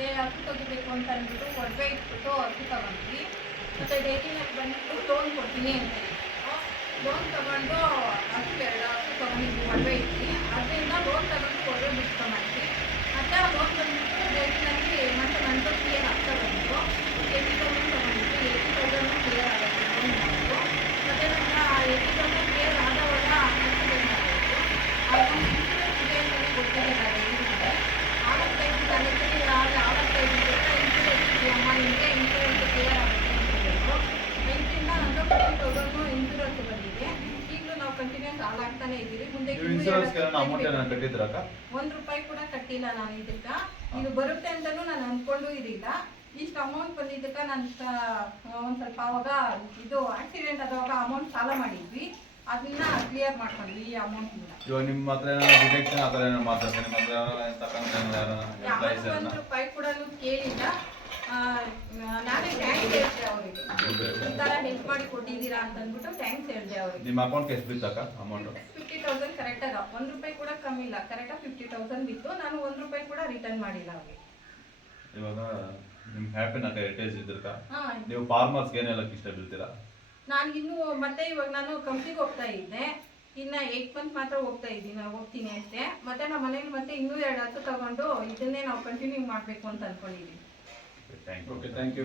ಮತ್ತೆ ಹಸು ತೆಗಿಬೇಕು ಅಂತ ಅಂದ್ಬಿಟ್ಟು ಒಡವೆ ಇಟ್ಬಿಟ್ಟು ಹಸು ತಗೊಂಡ್ವಿ. ಮತ್ತು ಡೈರಿನಲ್ಲಿ ಬಂದ್ಬಿಟ್ಟು ಲೋನ್ ಕೊಡ್ತೀನಿ ಅಂತ ಲೋನ್ ತಗೊಂಡು ಹಸು 2 ಹಸು ತಗೊಂಡಿದ್ವಿ, ಒಡವೆ ಇಟ್ಟು ಅದರಿಂದ ಲೋನ್ ತಗೊಂಡು ಒಡವೆ ಬಿಟ್ಕೊಂಡ್ವಿ. ಮತ್ತು ಆ ಲೋನ್ ಬಂದ್ಬಿಟ್ಟು ಡೈರಿನಲ್ಲಿ ಮತ್ತು ನಂದು ಕ್ಲಿಯರ್ ಆಗ್ತಾ ಬಂತು. 80,000 ತಗೊಂಡಿದ್ವಿ, 80,000 ಕ್ಲಿಯರ್ ಆಗುತ್ತೆ ಲೋನ್ ಮಾಡಿದ್ದು. ಮತ್ತು ನನ್ನ 80,000 ಕ್ಲಿಯರ್ ಆದವಾಗ ಆಕ್ಸಿಡೆಂಟ್ ಆಗೋಯಿತು. ಅದು ಇನ್ಶೂರೆನ್ಸ್ ಇದೆ ಅಂತಲೇ ಗೊತ್ತಿರಲಿಲ್ಲ ಡೈರಿನಲ್ಲಿ. 45 ತಾರೀಕಿಗೆ ಆವತ್ತೈದು ಇನ್ಶೂರೆನ್ಸ್ ಇದೆಯಮ್ಮ, ನಿಮಗೆ ಇನ್ಶೂರೆನ್ಸ್ ಕ್ಲಿಯರ್ ಆಗುತ್ತೆ ಅಂತ ಹೇಳಿದ್ರು. 5ರಿಂದ ನಂದು 50,000 ಇನ್ಶೂರೆನ್ಸ್ ಬಂದಿದೆ. ಈಗಲೂ ನಾವು ಕಂಟಿನ್ಯೂಸ್ ಹಾಳಾಗ್ತಾನೆ ಇದ್ದೀವಿ. ಮುಂದೆ ₹1 ಕೂಡ ಕಟ್ಟಿಲ್ಲ ನಾನು ಇದಕ್ಕೆ. ಇದು ಬರುತ್ತೆ ಅಂತಲೂ ನಾನು ಅಂದ್ಕೊಂಡು ಇರಲಿಲ್ಲ. ಇಷ್ಟು ಅಮೌಂಟ್ ಬಂದಿದ್ದಕ್ಕೆ ನಾನು ಒಂದು ಸ್ವಲ್ಪ ಅವಾಗ ಇದು ಆಕ್ಸಿಡೆಂಟ್ ಆದಾಗ ಅಮೌಂಟ್ ಸಾಲ ಮಾಡಿದ್ವಿ, ಅದನ್ನ ಕ್ಲಿಯರ್ ಮಾಡ್ಕೊಂಡ್ವಿ ಈ ಅಮೌಂಟ್ನ. ಇವಾಗ ನಿಮ್ಮ ಹತ್ರ ಡಿಡಕ್ಷನ್ ಆ ಥರ ಏನೋ ಮಾತಾಡ್ತಾರೆ, ನಿಮ್ಮ ಹತ್ರ ₹1 ಕೂಡ ಕೇಳಿಲ್ಲ. ನಾನೇ ಟ್ಯಾಂಕ್ಸ್ ಹೇಳಿದೆ ಅವರಿಗೆ, ಈ ಥರ ಹೆಲ್ಪ್ ಮಾಡಿ ಕೊಟ್ಟಿದ್ದೀರಾ ಅಂತ ಅಂದ್ಬಿಟ್ಟು ಟ್ಯಾಂಕ್ಸ್ ಹೇಳಿದೆ ಅವರಿಗೆ. ನಿಮ್ಮ ಅಕೌಂಟ್ಗೆ ಎಷ್ಟು ಬಿತ್ತಕ್ಕ ಅಮೌಂಟ್? 50,000 ಕರೆಕ್ಟಾಗ ₹1 ಕೂಡ ಕಮ್ಮಿ ಇಲ್ಲ, ಕರೆಕ್ಟಾಗಿ 50,000 ಬಿತ್ತು. ನಾನು ₹1 ಕೂಡ ರಿಟರ್ನ್ ಮಾಡಿಲ್ಲ ಅವ್ರಿಗೆ. ಇವಾಗ ನಿಮ್ಮ ಹ್ಯಾಪಿನ ಹೆರಿಟೇಜ್ ಇದ್ರಕ ನೀವು ಫಾರ್ಮರ್ಸ್ಗೆ ಏನೆಲ್ಲ ಇಷ್ಟ ಬೀಳ್ತೀರಾ? ನಾನು ಇನ್ನು ಮತ್ತೆ ಇವಾಗ ನಾನು ಕಂಪ್ನಿಗೆ ಹೋಗ್ತಾ ಇದ್ದೆ, ಇನ್ನು 8 ಮಂತ್ ಮಾತ್ರ ಹೋಗ್ತೀನಿ ಅಷ್ಟೇ. ಮತ್ತೆ ನಮ್ಮ ಮನೇಲಿ ಮತ್ತೆ ಇನ್ನೂ 2 ಹಸು ತಗೊಂಡು ಇದನ್ನೇ ನಾವು ಕಂಟಿನ್ಯೂ ಮಾಡಬೇಕು ಅಂತ ಅಂದ್ಕೊಂಡಿದ್ದೀವಿ. Thank you.